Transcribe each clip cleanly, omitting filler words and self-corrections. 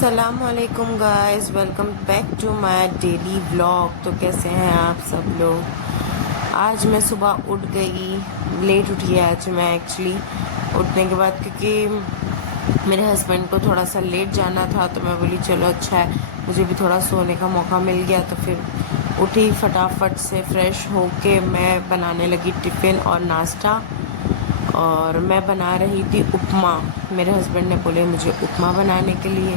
अस्सलामुअलैकुम guys, welcome back to my daily vlog. तो कैसे हैं आप सब लोग। आज मैं सुबह उठ गई, लेट उठी है आज मैं एक्चुअली। उठने के बाद क्योंकि मेरे हस्बैंड को थोड़ा सा लेट जाना था तो मैं बोली चलो अच्छा है, मुझे भी थोड़ा सोने का मौका मिल गया। तो फिर उठी, फटाफट से फ्रेश होके मैं बनाने लगी टिफ़िन और नाश्ता। और मैं बना रही थी उपमा। मेरे हस्बैंड ने बोले मुझे उपमा बनाने के लिए,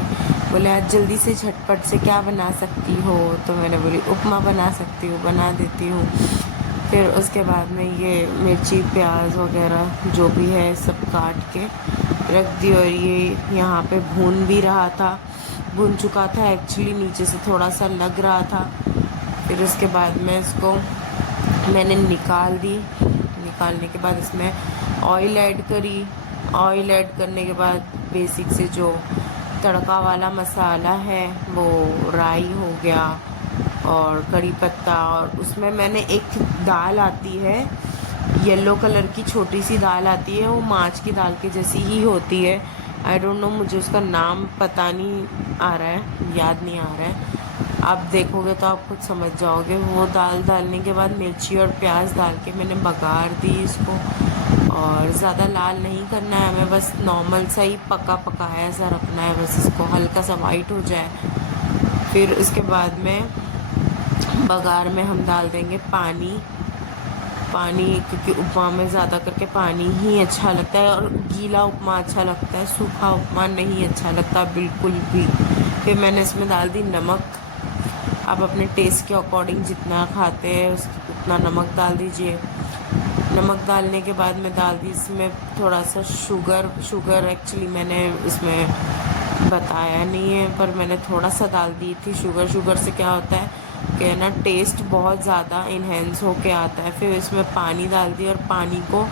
बोले आज जल्दी से झटपट से क्या बना सकती हो। तो मैंने बोली उपमा बना सकती हूँ, बना देती हूँ। फिर उसके बाद में ये मिर्ची प्याज वगैरह जो भी है सब काट के रख दी। और ये यहाँ पे भून भी रहा था, भून चुका था एक्चुअली, नीचे से थोड़ा सा लग रहा था। फिर उसके बाद में इसको मैंने निकाल दी। निकालने के बाद इसमें ऑयल ऐड करी। ऑयल ऐड करने के बाद बेसिक से जो तड़का वाला मसाला है वो राई हो गया और कड़ी पत्ता। और उसमें मैंने एक दाल आती है येलो कलर की, छोटी सी दाल आती है, वो माछ की दाल के जैसी ही होती है। आई डोंट नो, मुझे उसका नाम पता नहीं आ रहा है, याद नहीं आ रहा है। आप देखोगे तो आप खुद समझ जाओगे। वो दाल डालने के बाद मिर्ची और प्याज डाल के मैंने बघार दी इसको। और ज़्यादा लाल नहीं करना है हमें, बस नॉर्मल सा ही पका पकाया सा रखना है, बस इसको हल्का सा वाइट हो जाए। फिर उसके बाद में बघार में हम डाल देंगे पानी। पानी क्योंकि उपमा में ज़्यादा करके पानी ही अच्छा लगता है, और गीला उपमा अच्छा लगता है, सूखा उपमा नहीं अच्छा लगता बिल्कुल भी। फिर मैंने इसमें डाल दी नमक। आप अपने टेस्ट के अकॉर्डिंग जितना खाते हैं उतना नमक डाल दीजिए। नमक डालने के बाद मैं डाल दी इसमें थोड़ा सा शुगर एक्चुअली मैंने इसमें बताया नहीं है, पर मैंने थोड़ा सा डाल दी थी शुगर से क्या होता है कि ना टेस्ट बहुत ज़्यादा इन्हेंस होके आता है। फिर इसमें पानी डाल दी और पानी को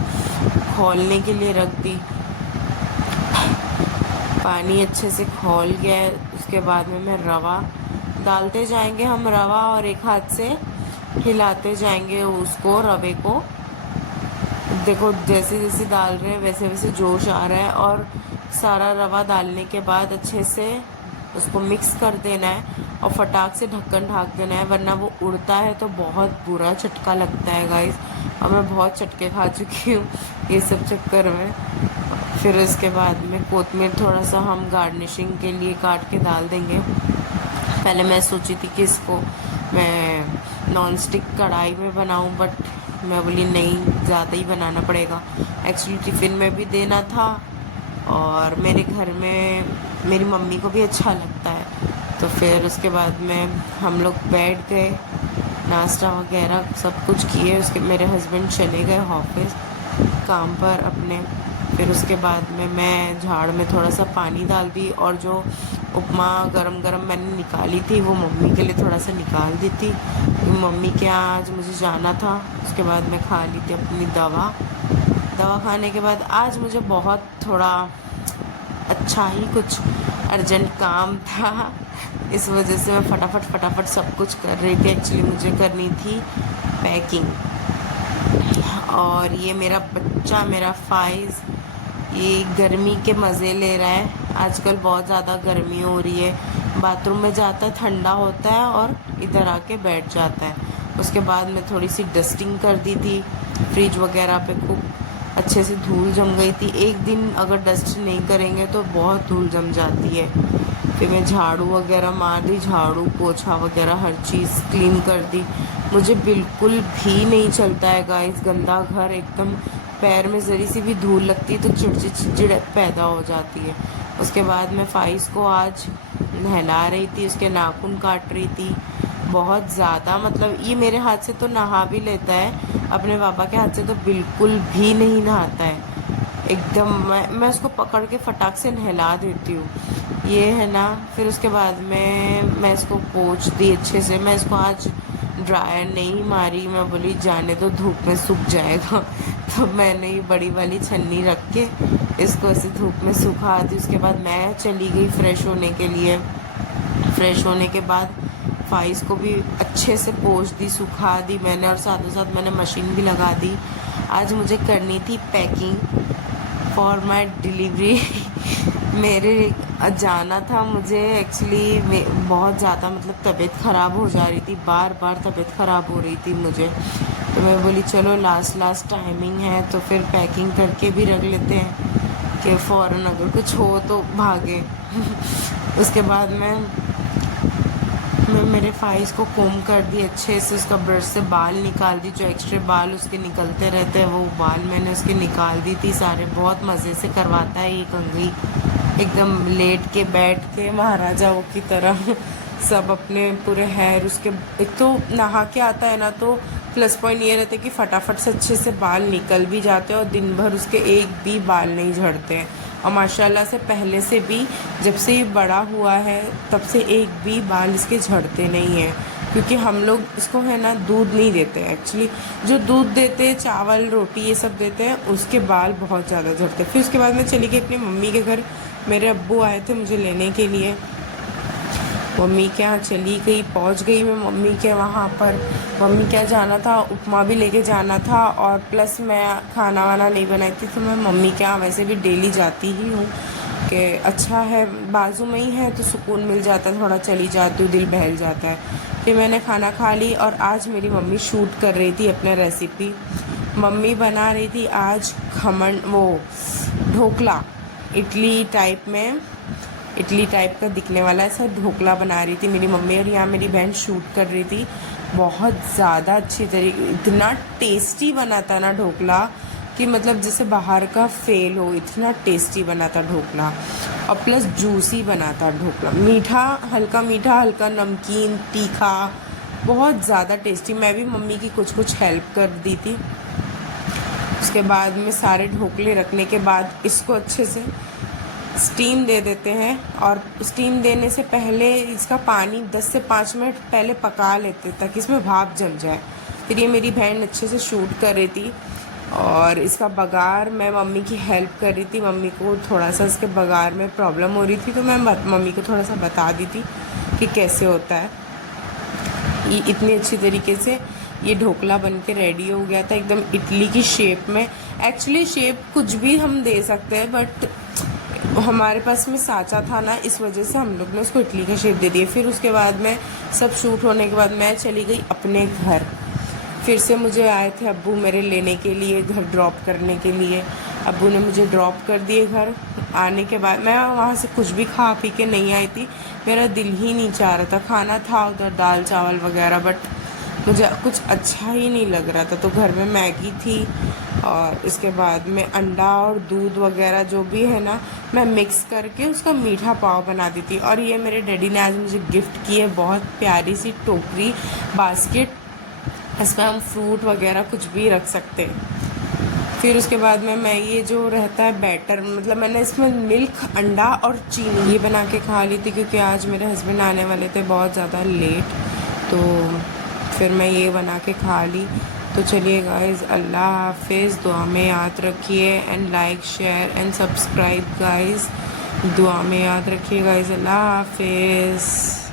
खौलने के लिए रख दी। पानी अच्छे से खौल गया है, उसके बाद में मैं रवा डालते जाएंगे हम रवा, और एक हाथ से हिलाते जाएंगे उसको, रवे को। देखो जैसे जैसे डाल रहे हैं वैसे वैसे जोश आ रहा है। और सारा रवा डालने के बाद अच्छे से उसको मिक्स कर देना है और फटाक से ढक्कन ढाक देना है, वरना वो उड़ता है तो बहुत बुरा झटका लगता है गाइस। और मैं बहुत झटके खा चुकी हूँ ये सब चक्कर में। फिर उसके बाद में कोतमीर थोड़ा सा हम गार्निशिंग के लिए काट के डाल देंगे। पहले मैं सोची थी कि इसको मैं नॉन स्टिक कढ़ाई में बनाऊं, बट मैं बोली नहीं, ज़्यादा ही बनाना पड़ेगा। एक्चुअली टिफ़िन में भी देना था और मेरे घर में मेरी मम्मी को भी अच्छा लगता है। तो फिर उसके बाद में हम लोग बैठ गए, नाश्ता वगैरह सब कुछ किए। उसके मेरे हस्बैंड चले गए ऑफिस काम पर अपने। फिर उसके बाद में मैं झाड़ में थोड़ा सा पानी डाल दी, और जो उपमा गरम गरम मैंने निकाली थी वो मम्मी के लिए थोड़ा सा निकाल दी थी, क्योंकि मम्मी के यहाँ आज मुझे जाना था। उसके बाद मैं खा ली थी अपनी दवा खाने के बाद आज मुझे बहुत थोड़ा अच्छा ही कुछ अर्जेंट काम था, इस वजह से मैं फटाफट सब कुछ कर रही थी। एक्चुअली मुझे करनी थी पैकिंग। और ये मेरा बच्चा, मेरा फाइज, ये गर्मी के मज़े ले रहा है। आजकल बहुत ज़्यादा गर्मी हो रही है, बाथरूम में जाता है ठंडा होता है और इधर आके बैठ जाता है। उसके बाद मैं थोड़ी सी डस्टिंग कर दी थी, फ्रिज वगैरह पे खूब अच्छे से धूल जम गई थी। एक दिन अगर डस्ट नहीं करेंगे तो बहुत धूल जम जाती है। फिर मैं झाड़ू वगैरह मार दी, झाड़ू पोछा वगैरह हर चीज़ क्लीन कर दी। मुझे बिल्कुल भी नहीं चलता है गाइस गंदा घर, एकदम पैर में ज़री सी भी धूल लगती है तो चिड़चिड़ पैदा हो जाती है। उसके बाद मैं फाइज को आज नहला रही थी, उसके नाखून काट रही थी बहुत ज़्यादा। मतलब ये मेरे हाथ से तो नहा भी लेता है, अपने पापा के हाथ से तो बिल्कुल भी नहीं नहाता है एकदम। मैं उसको पकड़ के फटाक से नहला देती हूँ, ये है ना। फिर उसके बाद में मैं इसको पोंछ दी अच्छे से। मैं इसको आज ड्रायर नहीं मारी, मैं बोली जाने दो, धूप में सूख जाएगा। तो मैंने ये बड़ी वाली छन्नी रख के इसको ऐसे धूप में सुखा दी। उसके बाद मैं चली गई फ्रेश होने के लिए। फ्रेश होने के बाद फाइज को भी अच्छे से पोंछ दी, सुखा दी मैंने, और साथ ही साथ मैंने मशीन भी लगा दी। आज मुझे करनी थी पैकिंग फॉर माई डिलीवरी। मेरे जाना था मुझे एक्चुअली, बहुत ज़्यादा मतलब तबीयत ख़राब हो जा रही थी, बार बार तबीयत ख़राब हो रही थी मुझे। तो मैं बोली चलो लास्ट टाइमिंग है तो फिर पैकिंग करके भी रख लेते हैं कि फ़ौरन अगर कुछ हो तो भागे। उसके बाद मैं मेरे फाइज को कोम कर दी अच्छे से, उसका ब्रश से बाल निकाल दी, जो एक्स्ट्रा बाल उसके निकलते रहते हैं वो बाल मैंने उसके निकाल दी थी सारे। बहुत मज़े से करवाता है ये कंघी, एकदम लेट के बैठ के महाराजाओं की तरह सब अपने पूरे हेयर उसके। एक तो नहा के आता है ना, तो प्लस पॉइंट ये रहता है कि फटाफट से अच्छे से बाल निकल भी जाते हैं और दिन भर उसके एक भी बाल नहीं झड़ते हैं। और माशाल्लाह से पहले से भी जब से ये बड़ा हुआ है तब से एक भी बाल इसके झड़ते नहीं हैं, क्योंकि हम लोग इसको है ना दूध नहीं देते एक्चुअली। जो दूध देते हैं, चावल रोटी ये सब देते हैं, उसके बाल बहुत ज़्यादा झड़ते हैं। फिर उसके बाद मैं चली गई अपनी मम्मी के घर, मेरे अब्बू आए थे मुझे लेने के लिए, मम्मी के यहाँ चली गई, पहुँच गई मैं मम्मी के वहाँ पर। मम्मी के यहाँ जाना था, उपमा भी लेके जाना था और प्लस मैं खाना वाना नहीं बनाई थी, तो मैं मम्मी के यहाँ वैसे भी डेली जाती ही हूँ कि अच्छा है बाजू में ही है तो सुकून मिल जाता है, थोड़ा चली जाती हूँ दिल बहल जाता है। फिर मैंने खाना खा ली और आज मेरी मम्मी शूट कर रही थी अपने रेसिपी। मम्मी बना रही थी आज खमन, वो ढोकला, इडली टाइप का दिखने वाला ऐसा ढोकला बना रही थी मेरी मम्मी, और यहाँ मेरी बहन शूट कर रही थी। बहुत ज़्यादा अच्छी तरीके, इतना टेस्टी बना था ना ढोकला कि मतलब जैसे बाहर का फेल हो, इतना टेस्टी बना था ढोकला। और प्लस जूसी बना था ढोकला, मीठा हल्का नमकीन तीखा, बहुत ज़्यादा टेस्टी। मैं भी मम्मी की कुछ हेल्प कर दी थी। उसके बाद में सारे ढोकले रखने के बाद इसको अच्छे से स्टीम दे देते हैं, और स्टीम देने से पहले इसका पानी 10 से 5 मिनट पहले पका लेते हैं ताकि इसमें भाप जम जाए। फिर ये मेरी बहन अच्छे से शूट कर रही थी और इसका बघार मैं मम्मी की हेल्प कर रही थी। मम्मी को थोड़ा सा इसके बघार में प्रॉब्लम हो रही थी तो मैं मम्मी को थोड़ा सा बता दी थी कि कैसे होता है। ये इतनी अच्छी तरीके से ये ढोकला बन के रेडी हो गया था, एकदम इडली की शेप में। एक्चुअली शेप कुछ भी हम दे सकते हैं, बट हमारे पास में साँचा था ना, इस वजह से हम लोग ने उसको इडली का शेप दे दिया। फिर उसके बाद में सब शूट होने के बाद मैं चली गई अपने घर। फिर से मुझे आए थे अब्बू मेरे लेने के लिए, घर ड्रॉप करने के लिए। अब्बू ने मुझे ड्रॉप कर दिए घर। आने के बाद मैं वहाँ से कुछ भी खा पी के नहीं आई थी, मेरा दिल ही नहीं चाह रहा था। खाना था उधर दाल चावल वगैरह, बट मुझे कुछ अच्छा ही नहीं लग रहा था। तो घर में मैगी थी और इसके बाद में अंडा और दूध वगैरह जो भी है ना, मैं मिक्स करके उसका मीठा पाव बना दी थी। और ये मेरे डैडी ने आज मुझे गिफ्ट की है बहुत प्यारी सी टोकरी बास्केट, इसमें हम फ्रूट वगैरह कुछ भी रख सकते हैं। फिर उसके बाद में मैं ये जो रहता है बैटर, मतलब मैंने इसमें मिल्क, अंडा और चीनी ये बना के खा ली थी, क्योंकि आज मेरे हस्बैंड आने वाले थे बहुत ज़्यादा लेट, तो फिर मैं ये बना के खा ली। तो चलिए गाइज़, अल्लाह हाफिज़, दुआ में याद रखिए and like share and subscribe guys, दुआ में याद रखिए गाइज़, अल्लाह हाफिज़।